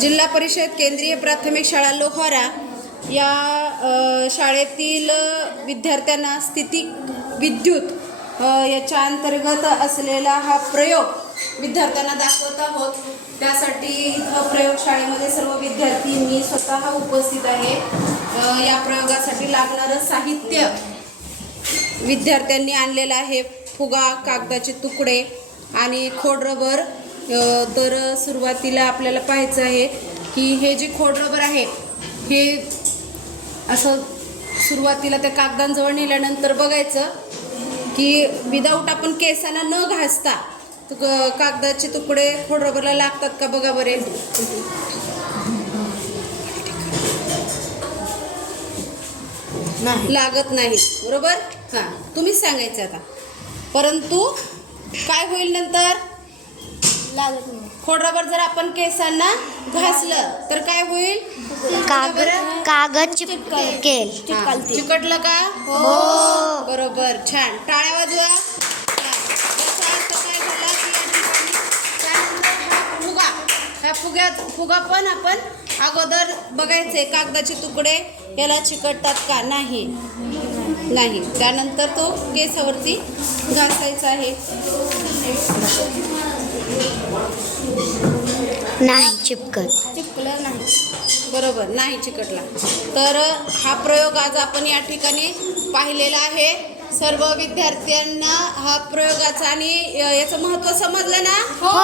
जिल्हा परिषद केंद्रीय प्राथमिक शाळा लोहारा या शाळेतील विद्यार्थ्यांना स्थितिक विद्युत याच्या अंतर्गत असलेला हा प्रयोग विद्यार्थ्यांना दाखवत आहोत। त्यासाठी प्रयोगशाळेमध्ये सर्व विद्यार्थी मी स्वतः उपस्थित आहे। या प्रयोगासाठी लागणारं साहित्य विद्यार्थ्यांनी आणलेलं आहे। फुगा, कागदाचे तुकडे आणि खोड रबर। तर सुरुवातीला आपल्याला पाहायचं आहे की हे जे खोड रबर आहे हे असं सुरुवातीला त्या कागदांजवळ नेल्यानंतर बघायचं की विदाऊट आपण केसांना न घासता कागदाचे तुकडे खोड रबरला लागतात का बघा बरे। लागत नाही, बरोबर। हां, तुम्हीच सांगायचं आता। परंतु काय होईल नंतर? लागत नाही। खोड रबर जर आपण केसांना घासलं तर काय होईल? कागद चिपकेल। चिकटलं का? हो। बरोबर, छान, टाळ्या वाजवा। याचा अर्थ काय झाला की त्यानंतर फुगा पण आपण अगोदर बघायचे कागदाचे तुकडे याला चिकटतात का? नाही। त्यानंतर तो केसावरती घासायचा आहे। नाही चिपकलं नाही। बरोबर, नाही चिकटला। तर हा प्रयोग आज आपण या ठिकाणी पाहिलेला आहे। सर्व विद्यार्थ्यांना हा प्रयोगाचा आणि याचं महत्त्व समजलं ना? हो।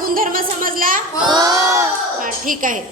गुणधर्म समजला? हो। ठीक आहे।